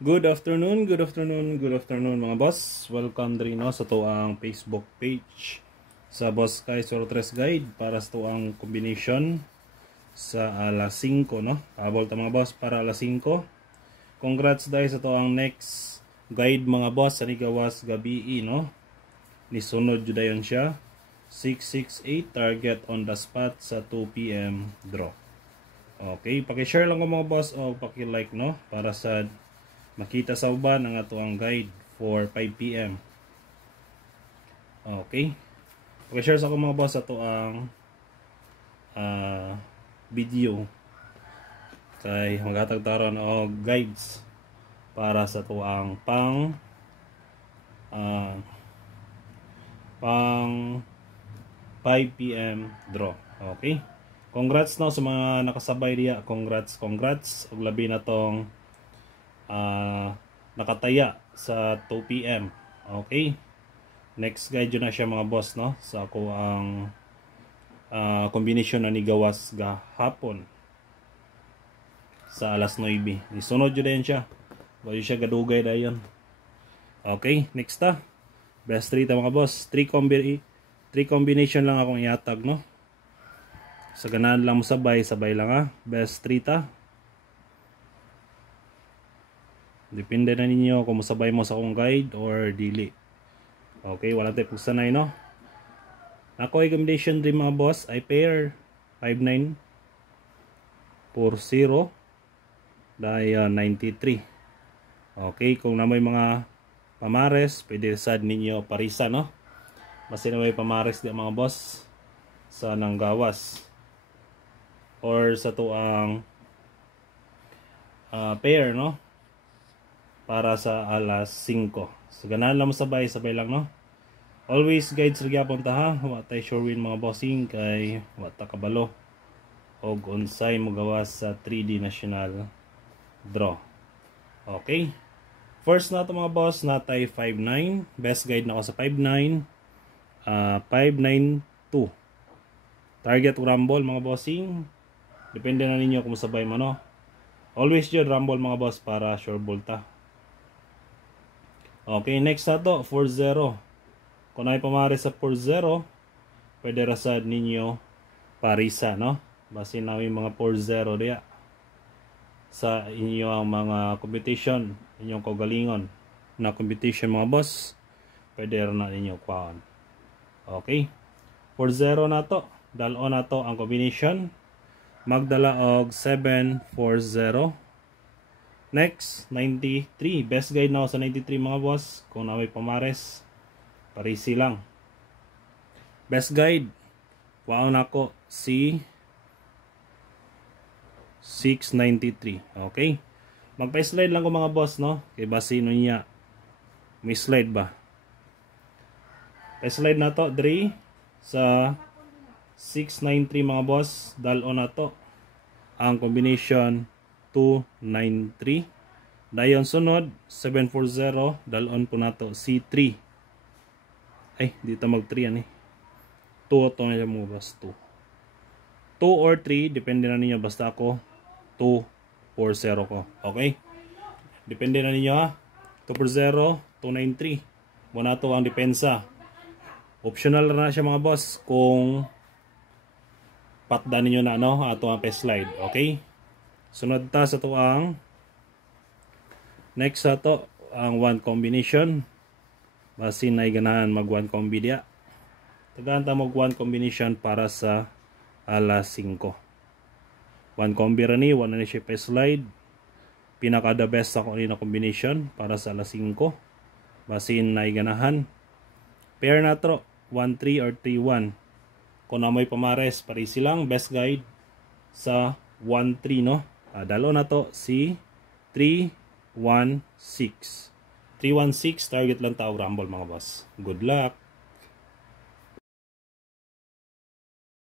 Good afternoon mga boss. Welcome din no sa tuang Facebook page sa Boss Kai Sorotres Guide para sa tuang combination sa alas 5 no. Habol ta mga boss para alas 5. Congrats dahil sa tuang next guide mga boss sa gawas gabi no. Nisunod jud dayon siya. 668 target on the spot sa 2 PM draw. Okay, paki-share lang ko mga boss o paki-like no para sa makita sa uban ang atuang guide for 5 PM. Okay. Pag-share sa ako mga boss ato ang video kay magatag taron og guides para sa tuang pang 5 PM draw. Okay. Congrats no sa mga nakasabay diya. Congrats og labi na tong nakataya sa 2 PM. Okay. Next guide yun na siya mga boss no. Sa ako ang combination na ni gawas gahapon sa alas 9. Isunod yun din siya. Bayo siya gadugay dayon. Okay. Next ta. Best 3 ta mga boss. 3 combination lang akong iatag no. Sa ganahan lang mo sabay lang ha. Best 3 ta. Depende na ninyo kung masabay mo sa akong guide or dili. Okay, wala tayo pagsanay no. Ako ay combination din mga boss ay pair 59 40 dahil 93. Okay, kung na may mga pamares, pwede sad ninyo parisa no. Basta na may pamares di mga boss sa nanggawas or sa tuang pair no. Para sa alas 5. So ganahan lang mo sabay lang no. Always guides ra gyapon ta ha. Wa tay sure win mga bossing kay wa ta kabalo og unsay mo gawas sa 3D national draw. Okay. First na to mga boss natay 59. Best guide na ako sa 59. 592. Target rumble mga bossing. Depende na ninyo kung sabay mo no. Always jud rumble mga boss para sure ball ta. Okay, next na to, 4-0. Kung ay pamari sa 4-0, pwede rasad ninyo parisa, no? Basi namin mga 4-0 diya. Sa inyo ang mga competition, inyong kagalingon na competition mga boss, pwede na ninyo kuhaan. Okay, 4-0 na to. Dalo na to ang combination. Magdala og 7-4-0. Next, 93. Best guide na ako sa 93 mga boss. Kung na may pamares, parisi lang. Best guide, wow na ako si 693. Okay. Magpa-slide lang ko mga boss no. Kay basino niya. May slide ba? Pa-slide na to 3 sa 693 mga boss. Dalo na to ang combination 293. Dayon sunod 740 dalon po nato C3. Ay dito mag 3 ani. 2 to na mo bas 2. 2 or 3 depende na ninyo basta ako 240 ko. Okay? Depende na ninyo ha. 240 293. Mo nato ang depensa. Optional na siya mga boss kung patda ninyo na ano ato ang slide. Okay? Sunod ta sa to ang next sa to ang 1 combination. Basin ay ganahan mag 1 combi dia. Tagahan ta mag 1 combination para sa alas 5. 1 combi rani, 1 na siya slide. Pinaka the best ako ni na combination para sa alas 5. Basin ay ganahan. Pair na to 1-3 or 3-1. Kung na may pamares, parisi lang best guide sa 1-3 no. Dalo na to si 316. 316 target lang tao rumble mga boss. Good luck.